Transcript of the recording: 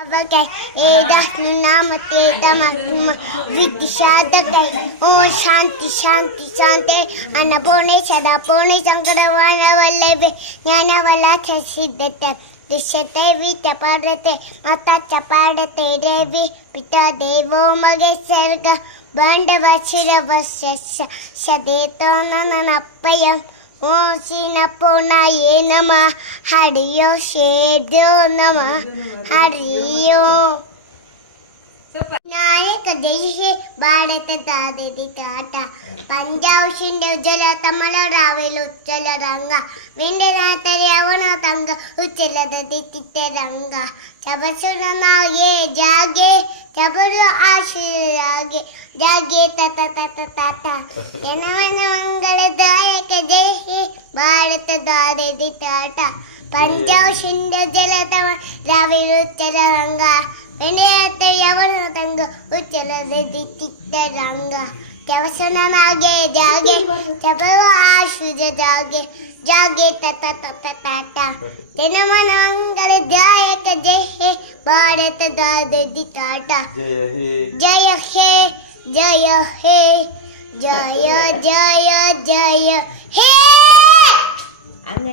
Bagay, edah nunamate tamakma vidishadakai. Oh Shanti Shanti Shanti Anapone Sadapone Sankaravana Vallave Jnana Valacha Siddhate Dishate Vita Padate Mata Chapadate Devi Pita Devo Magesarga Bandavachira Vasya Shadeto Nanapayam ಓಂ ಶ್ರೀನಪೋನಾಯೇ ನಮಃ ಹರಿಯೋ ಶೇದ್ಯೋ ನಮಃ ಹರಿಯೋ ನಾಯಕ ದೇಶಿ ಭಾರತದ ತಾಟ ಪಂಜಾಬ್ ಶಿಂದೆ ಉಜ್ಜಲ ತಮಲ ರಾವೆಲು ಉಚ್ಚಲ ರಂಗ ವೆಂಡನಾಥರಿ ಅವನ ತಂಗ ಉಚ್ಚಲದ ದಿತ್ತಿತ್ತೆ ರಂಗ ಚಬಸುರನಾಗೆ ಜಾಗೆ ಚಬರು ಆಶೀರಾಗೆ ಜಾಗೆ ತತ ತತ ತತ ಜನವನ ಮಂಗಳದಾಯಕ ದೇಶಿ ಭಾರತದ ತಾಟ ಪಂಜಾಬ್ ಶಿಂದೆ ಉಜ್ಜಲ ತಮಲ ರಾವೆಲು ಉಚ್ಚಲ ರಂಗ ವೆಂಡನಾಥರಿ ಅವನ ತಂಗ ಉಚ್ಚಲದ ದಿತ್ತಿತ್ತೆ ರಂಗ ಚಬಸುರನಾಗೆ ಜಾಗೆ ಚಬರು ಆಶೀರ ಜಾಗೆ ಜಾಗೆ ತತ ತತ ತತ ಜನಮನ ಮಂಗಳದಾಯಕ ಜಯ ಭಾರತದ ತಾಟ ಜಯ ಹೇ ಜಯ ಹೇ ಜಯ ಜಯ ಜಯ ಹೇ